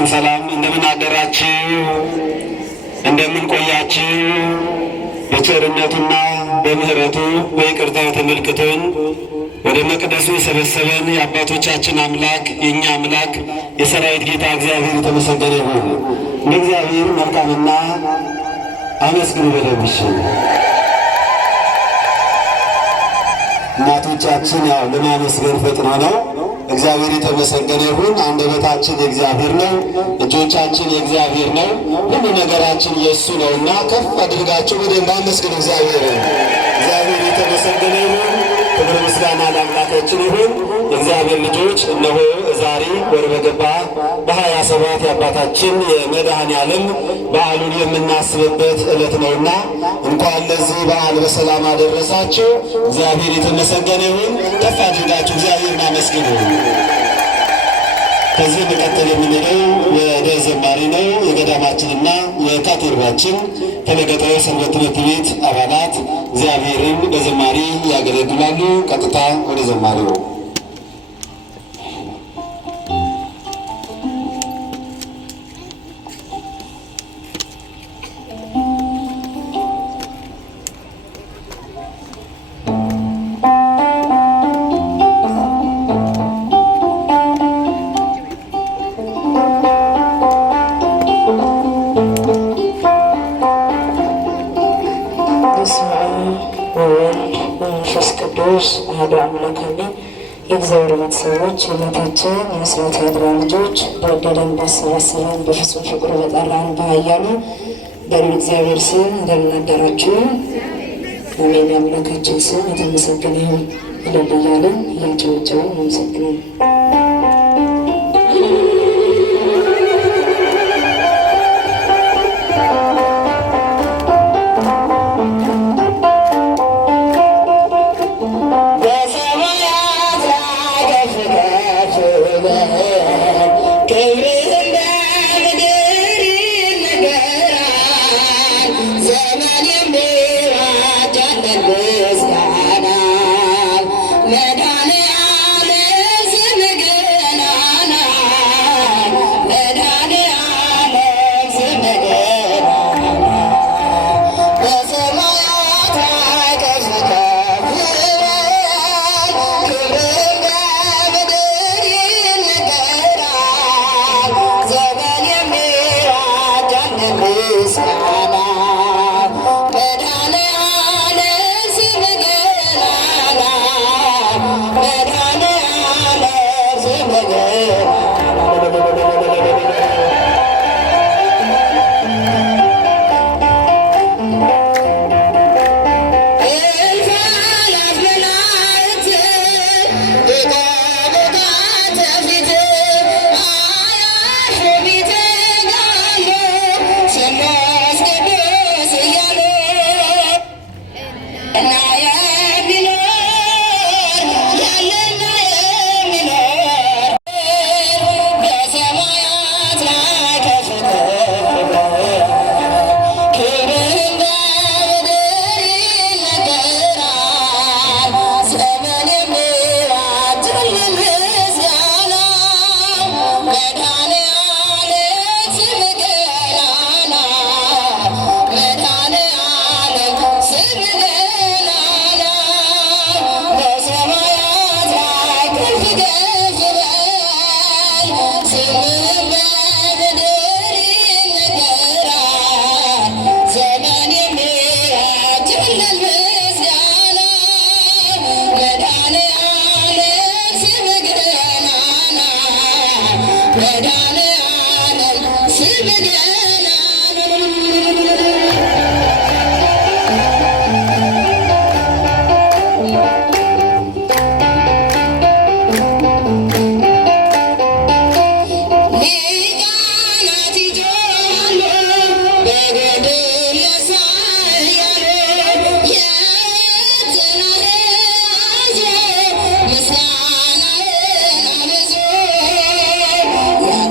ፍጹም ሰላም እንደምን አደራችሁ? እንደምን ቆያችሁ? በቸርነቱና በምሕረቱ በይቅርታው ተመልክቶን ወደ መቅደሱ የሰበሰበን የአባቶቻችን አምላክ የእኛ አምላክ የሰራዊት ጌታ እግዚአብሔር የተመሰገነ ይሁን። ለእግዚአብሔር መልካምና አመስግኑ በደንብ። እናቶቻችን ያው ለማመስገን ፈጥኖ ነው። እግዚአብሔር የተመሰገነ ይሁን። አንደበታችን የእግዚአብሔር ነው፣ እጆቻችን የእግዚአብሔር ነው፣ ሁሉ ነገራችን የእሱ ነውና ከፍ አድርጋችሁ በደንብ አመስግኑ እግዚአብሔር። እግዚአብሔር የተመሰገነ ይሁን። ክብር ምስጋና ለአምላካችን ይሁን። የእግዚአብሔር ልጆች እነሆ ዛሬ ወር በገባ በ27 የአባታችን የመድኃኔዓለም በዓሉን የምናስብበት ዕለት ነውና እንኳን ለዚህ በዓል በሰላም አደረሳችሁ። እግዚአብሔር የተመሰገነ ይሁን። ከፍ አድርጋችሁ እግዚአብሔርን አመስግኑ። ከዚህ መቀጠል የምንለው ወደ ዘማሪ ነው። የገዳማችንና የካቴድራችን ፈለገ ጥበብ ሰንበት ትምህርት ቤት አባላት እግዚአብሔርን በዘማሪ ያገለግላሉ። ቀጥታ ወደ ዘማሪው አሐዱ አምላክ አሜን። የእግዚአብሔር ቤተሰቦች የቤታችን የአስራት ያድራ ልጆች በወደደን ባሰባሰበን በፍጹም ፍቅሩ በጠራን በኃያሉ በልዑል እግዚአብሔር ስም እንደምን አደራችሁ? አሜን። የአምላካችን ስም የተመሰገነ ይሁን። እልል እያልን እያጨበጨብን እናመሰግናለን።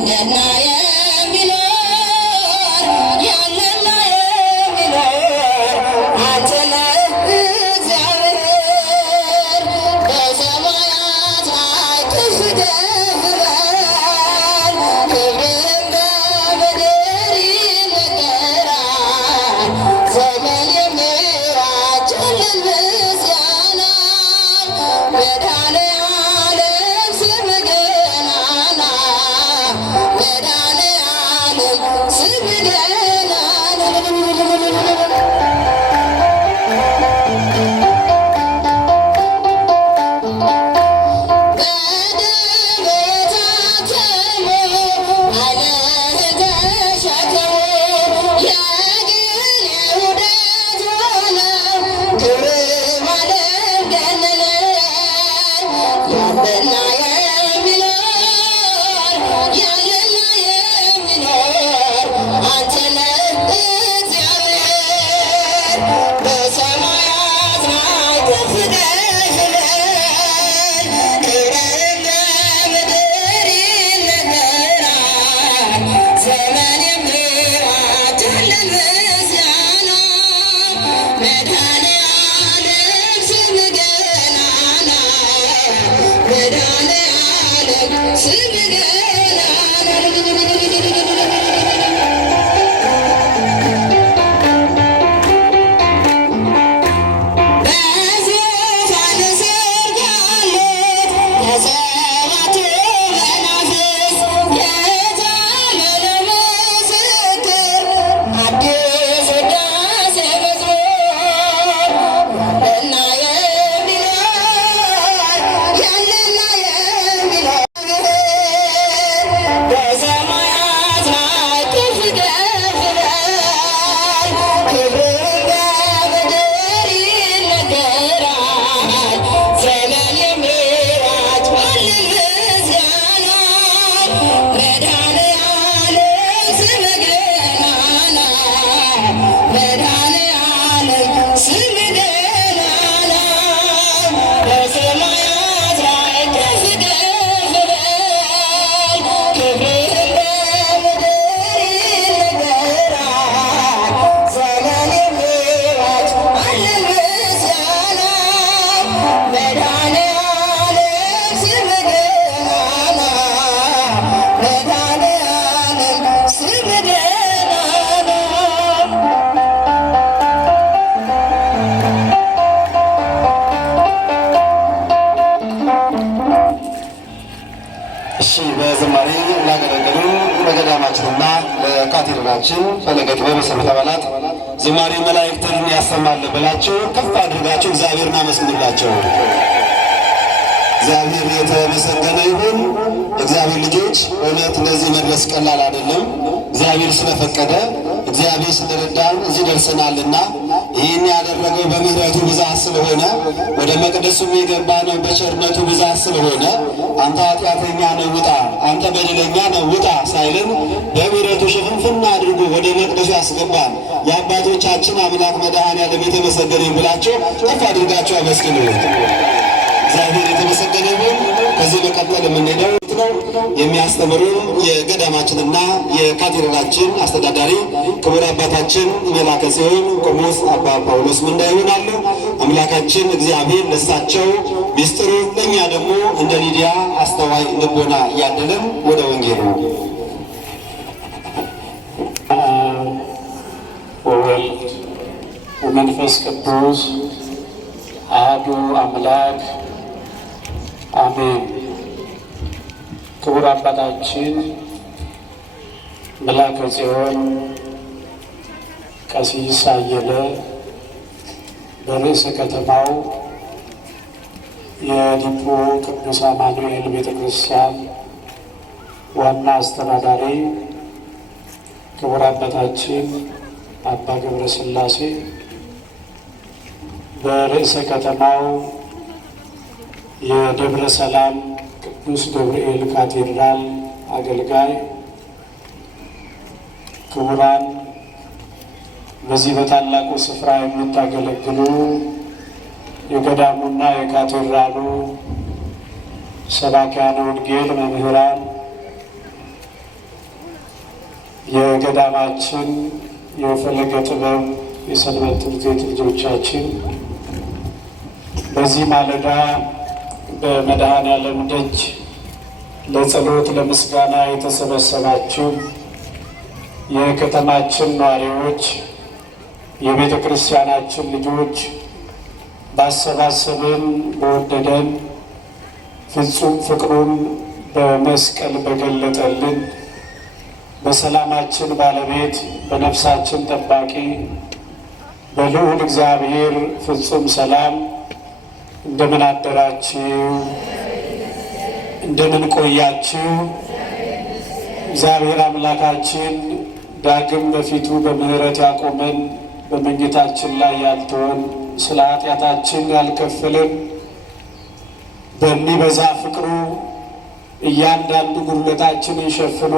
ምስጋና በዝማሬ ላገለገሉ ለገዳማችንና ለካቴድራላችን ፈለገ ጥበብ የሰንበት አባላት ዝማሬ መላእክትን ያሰማል ብላችሁ ከፍ አድርጋችሁ እግዚአብሔርን አመስግኑላቸው። እግዚአብሔር የተመሰገነ ይሁን። እግዚአብሔር ልጆች እውነት እንደዚህ መድረስ ቀላል አይደለም። እግዚአብሔር ስለፈቀደ እግዚአብሔር ስለረዳን እዚህ ደርሰናልና ይህን ያደረገው በምሕረቱ ብዛት ስለሆነ ወደ መቅደሱም የገባነው በቸርነቱ ብዛት ስለሆነ አንተ ኃጢአተኛ ነህ ውጣ፣ አንተ በደለኛ ነህ ውጣ ሳይልን በምሕረቱ ሽፍንፍና አድርጎ ወደ መቅደሱ ያስገባን የአባቶቻችን አምላክ መድኃኔዓለም የተመሰገነ ይሁን ብላችሁ ከፍ አድርጋችሁ አመስግኑ። እግዚአብሔር የተመሰገነ ይሁን። ከዚህ መቀጠል የምንሄደው ነው የሚያስተምሩን የገዳማችንና የካቴድራላችን አስተዳዳሪ ክቡር አባታችን መላከ ጽዮን ቆሞስ አባ ጳውሎስ ምንዳ ይሆናሉ። አምላካችን እግዚአብሔር ለሳቸው ሚስጥሩ ለእኛ ደግሞ እንደ ሊዲያ አስተዋይ ልቦና እያደለን ወደ ወንጌሉ ወወልድ ወመንፈስ ቅዱስ አሐዱ አምላክ አሜን። ክቡር አባታችን መላከ ጽዮን ቀሲስ አየለ በርዕሰ ከተማው የዲፖ ቅዱስ አማኑኤል ቤተ ክርስቲያን ዋና አስተዳዳሪ፣ ክቡር አባታችን አባ ገብረ ሥላሴ በርዕሰ ከተማው የደብረ ሰላም ቅዱስ ገብርኤል ካቴድራል አገልጋይ፣ ክቡራን በዚህ በታላቁ ስፍራ የምታገለግሉ የገዳሙና የካቴድራሉ ሰባክያነ ወንጌል መምህራን፣ የገዳማችን የፈለገ ጥበብ የሰንበት ትምህርት ቤት ልጆቻችን በዚህ ማለዳ በመድኃኔዓለም ደጅ ለጸሎት ለምስጋና የተሰበሰባችሁ የከተማችን ነዋሪዎች፣ የቤተ ክርስቲያናችን ልጆች፣ ባሰባሰበን በወደደን ፍጹም ፍቅሩን በመስቀል በገለጠልን በሰላማችን ባለቤት በነፍሳችን ጠባቂ በልዑል እግዚአብሔር ፍጹም ሰላም እንደምን አደራችሁ? እንደምን ቆያችሁ? እግዚአብሔር አምላካችን ዳግም በፊቱ በምሕረት ያቆመን በመኝታችን ላይ ያልተወን ስለ ኃጢአታችን ያልከፈለን በሚበዛ ፍቅሩ እያንዳንዱ ጉድለታችንን ሸፍኖ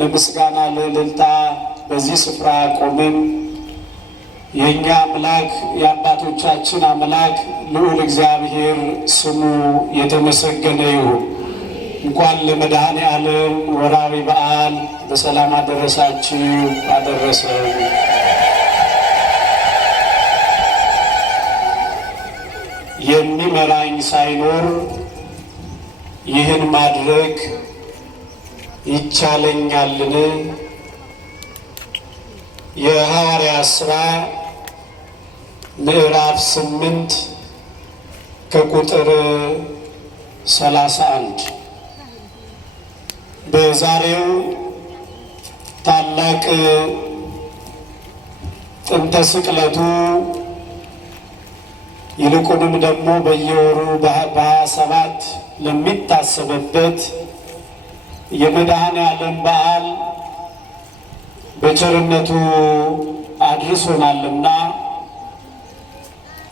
ለምስጋና ለእልልታ በዚህ ስፍራ ያቆመን የእኛ አምላክ የአባቶቻችን አምላክ ልዑል እግዚአብሔር ስሙ የተመሰገነ ይሁን። እንኳን ለመድኃኔ ዓለም ወርኃዊ በዓል በሰላም አደረሳችሁ አደረሰን። የሚመራኝ ሳይኖር ይህን ማድረግ ይቻለኛልን? የሐዋርያት ሥራ ምዕራፍ 8 ከቁጥር 31 በዛሬው ታላቅ ጥንተ ስቅለቱ ይልቁንም ደግሞ በየወሩ በ27 ለሚታሰብበት የመድኃኔ ዓለም በዓል በቸርነቱ አድርሶናልና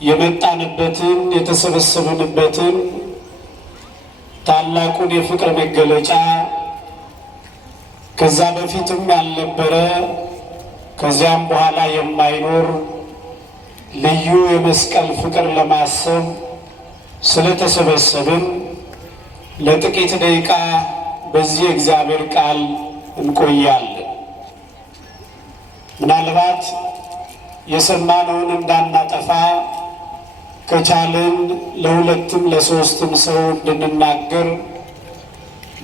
የመጣንበትን የተሰበሰብንበትን ታላቁን የፍቅር መገለጫ ከዛ በፊትም ያልነበረ ከዚያም በኋላ የማይኖር ልዩ የመስቀል ፍቅር ለማሰብ ስለተሰበሰብን ለጥቂት ደቂቃ በዚህ እግዚአብሔር ቃል እንቆያለን። ምናልባት የሰማነውን እንዳናጠፋ ከቻልን ለሁለትም ለሶስትም ሰው እንድንናገር፣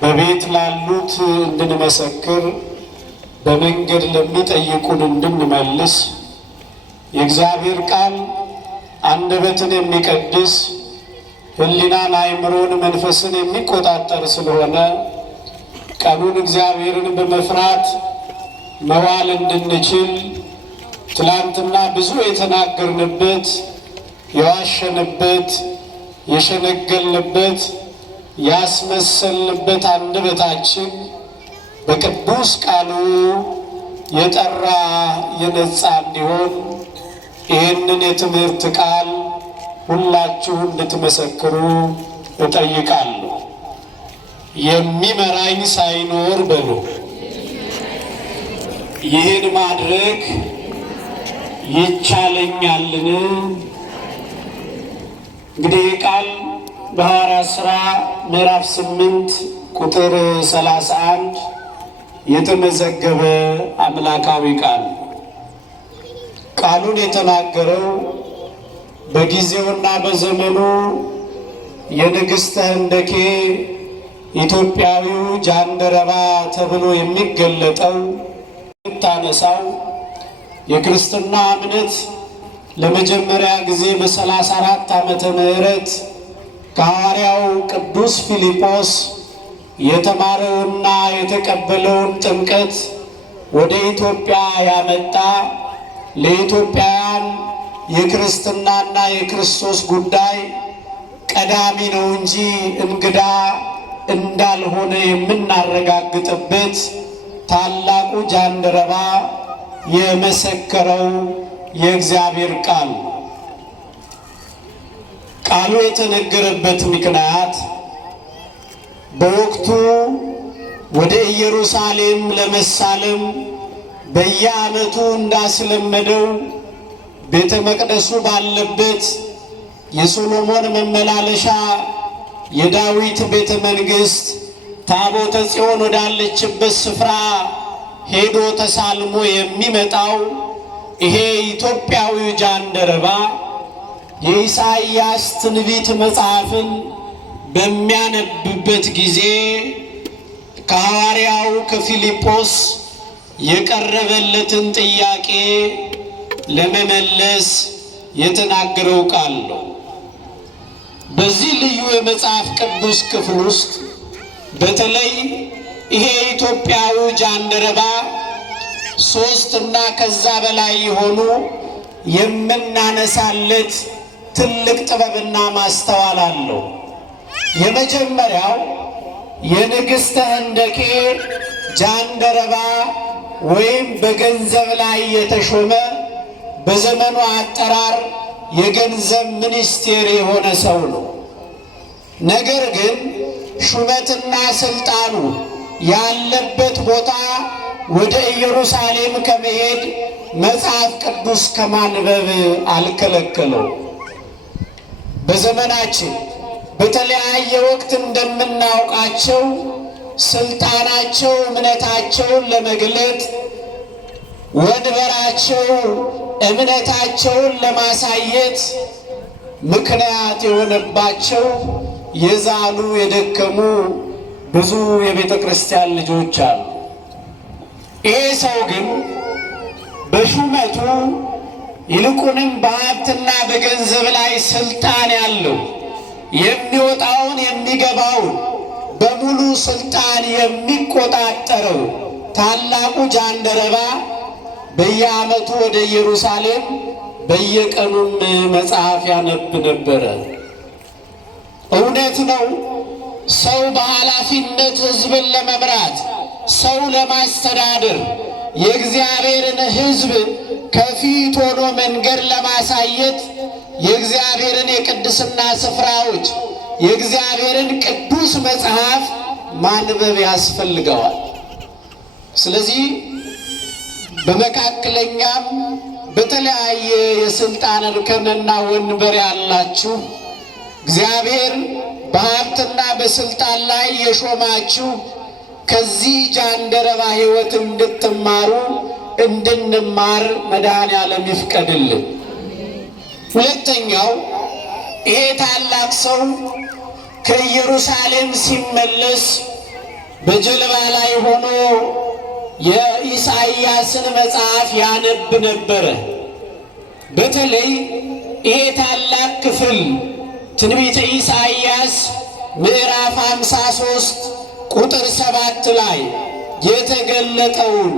በቤት ላሉት እንድንመሰክር፣ በመንገድ ለሚጠይቁን እንድንመልስ የእግዚአብሔር ቃል አንደበትን የሚቀድስ ሕሊናን፣ አእምሮን፣ መንፈስን የሚቆጣጠር ስለሆነ ቀኑን እግዚአብሔርን በመፍራት መዋል እንድንችል ትላንትና ብዙ የተናገርንበት፣ የዋሸንበት፣ የሸነገልንበት፣ ያስመሰልንበት አንደበታችን በቅዱስ ቃሉ የጠራ የነጻ እንዲሆን ይህንን የትምህርት ቃል ሁላችሁ እንድትመሰክሩ እጠይቃለሁ። የሚመራኝ ሳይኖር በሉ ይህን ማድረግ ይቻለኛልን? እንግዲህ ቃል በሐዋርያት ሥራ ምዕራፍ 8 ቁጥር 31 የተመዘገበ አምላካዊ ቃል ቃሉን የተናገረው በጊዜውና በዘመኑ የንግሥተ ህንደኬ ኢትዮጵያዊው ጃንደረባ ተብሎ የሚገለጠው ታነሳው የክርስትና እምነት ለመጀመሪያ ጊዜ በ34 ዓመተ ምህረት ከሐዋርያው ቅዱስ ፊልጶስ የተማረውና የተቀበለውን ጥምቀት ወደ ኢትዮጵያ ያመጣ ለኢትዮጵያውያን የክርስትናና የክርስቶስ ጉዳይ ቀዳሚ ነው እንጂ እንግዳ እንዳልሆነ የምናረጋግጥበት ታላቁ ጃንደረባ የመሰከረው የእግዚአብሔር ቃል ቃሉ የተነገረበት ምክንያት በወቅቱ ወደ ኢየሩሳሌም ለመሳለም በየዓመቱ እንዳስለመደው ቤተ መቅደሱ ባለበት የሶሎሞን መመላለሻ የዳዊት ቤተ መንግሥት ታቦተ ጽዮን ወዳለችበት ስፍራ ሄዶ ተሳልሞ የሚመጣው ይሄ ኢትዮጵያዊው ጃንደረባ የኢሳይያስ ትንቢት መጽሐፍን በሚያነብበት ጊዜ ከሐዋርያው ከፊልጶስ የቀረበለትን ጥያቄ ለመመለስ የተናገረው ቃል ነው። በዚህ ልዩ የመጽሐፍ ቅዱስ ክፍል ውስጥ በተለይ ይሄ ኢትዮጵያዊ ጃንደረባ ሶስት እና ከዛ በላይ የሆኑ የምናነሳለት ትልቅ ጥበብና ማስተዋል አለው። የመጀመሪያው የንግሥተ ህንደኬ ጃንደረባ ወይም በገንዘብ ላይ የተሾመ በዘመኑ አጠራር የገንዘብ ሚኒስቴር የሆነ ሰው ነው። ነገር ግን ሹመትና ስልጣኑ ያለበት ቦታ ወደ ኢየሩሳሌም ከመሄድ መጽሐፍ ቅዱስ ከማንበብ አልከለከለው። በዘመናችን በተለያየ ወቅት እንደምናውቃቸው ስልጣናቸው እምነታቸውን ለመግለጥ ወንበራቸው እምነታቸውን ለማሳየት ምክንያት የሆነባቸው የዛሉ የደከሙ ብዙ የቤተ ክርስቲያን ልጆች አሉ። ይሄ ሰው ግን በሹመቱ ይልቁንም በሀብትና በገንዘብ ላይ ስልጣን ያለው የሚወጣውን የሚገባውን በሙሉ ስልጣን የሚቆጣጠረው ታላቁ ጃንደረባ በየዓመቱ ወደ ኢየሩሳሌም በየቀኑም መጽሐፍ ያነብ ነበረ። እውነት ነው። ሰው በኃላፊነት ሕዝብን ለመምራት ሰው ለማስተዳደር የእግዚአብሔርን ሕዝብ ከፊት ሆኖ መንገድ ለማሳየት የእግዚአብሔርን የቅድስና ስፍራዎች የእግዚአብሔርን ቅዱስ መጽሐፍ ማንበብ ያስፈልገዋል። ስለዚህ በመካከለኛም በተለያየ የስልጣን እርከንና ወንበር ያላችሁ እግዚአብሔር በሀብትና በስልጣን ላይ የሾማችሁ ከዚህ ጃንደረባ ሕይወት እንድትማሩ እንድንማር መድኃኔዓለም ይፍቀድልን። ሁለተኛው ይሄ ታላቅ ሰው ከኢየሩሳሌም ሲመለስ በጀልባ ላይ ሆኖ የኢሳይያስን መጽሐፍ ያነብ ነበረ። በተለይ ይሄ ታላቅ ክፍል ትንቢተ ኢሳይያስ ምዕራፍ 53 ቁጥር 7 ላይ የተገለጠውን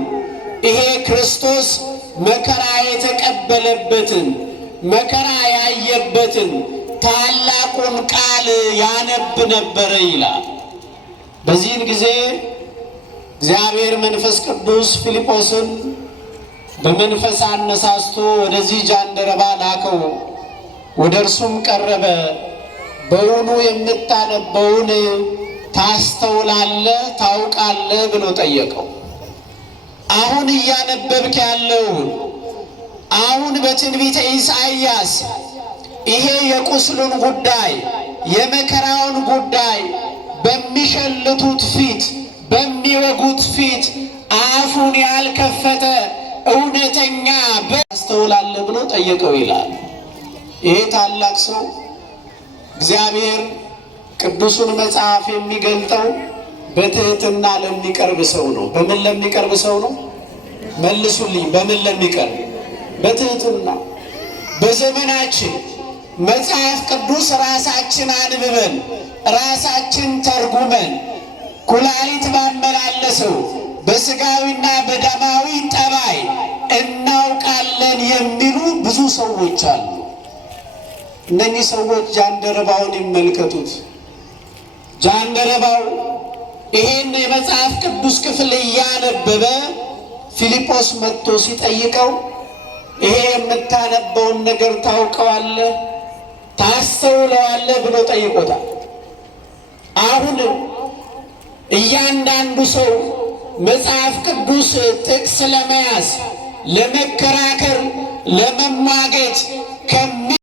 ይሄ ክርስቶስ መከራ የተቀበለበትን መከራ ያየበትን ታላቁን ቃል ያነብ ነበረ ይላል። በዚህን ጊዜ እግዚአብሔር መንፈስ ቅዱስ ፊልጶስን በመንፈስ አነሳስቶ ወደዚህ ጃንደረባ ላከው። ወደ እርሱም ቀረበ። በውኑ የምታነበውን ታስተውላለህ ታውቃለህ ብሎ ጠየቀው። አሁን እያነበብክ ያለውን አሁን በትንቢተ ኢሳይያስ ይሄ የቁስሉን ጉዳይ የመከራውን ጉዳይ በሚሸልቱት ፊት በሚወጉት ፊት አፉን ያልከፈተ እውነተኛ ታስተውላለህ ብሎ ጠየቀው ይላል። ይሄ ታላቅ ሰው እግዚአብሔር ቅዱሱን መጽሐፍ የሚገልጠው በትህትና ለሚቀርብ ሰው ነው። በምን ለሚቀርብ ሰው ነው? መልሱልኝ። በምን ለሚቀርብ? በትህትና። በዘመናችን መጽሐፍ ቅዱስ ራሳችን አንብበን ራሳችን ተርጉመን ኩላሊት ባመላለሰው በስጋዊና በደማዊ ጠባይ እናውቃለን የሚሉ ብዙ ሰዎች አሉ። እነኚህ ሰዎች ጃንደረባውን ይመልከቱት። ጃንደረባው ይሄን የመጽሐፍ ቅዱስ ክፍል እያነበበ ፊልጶስ መጥቶ ሲጠይቀው ይሄ የምታነበውን ነገር ታውቀዋለህ ታስተውለዋለህ ብሎ ጠይቆታል። አሁን እያንዳንዱ ሰው መጽሐፍ ቅዱስ ጥቅስ ለመያዝ ለመከራከር ለመሟገት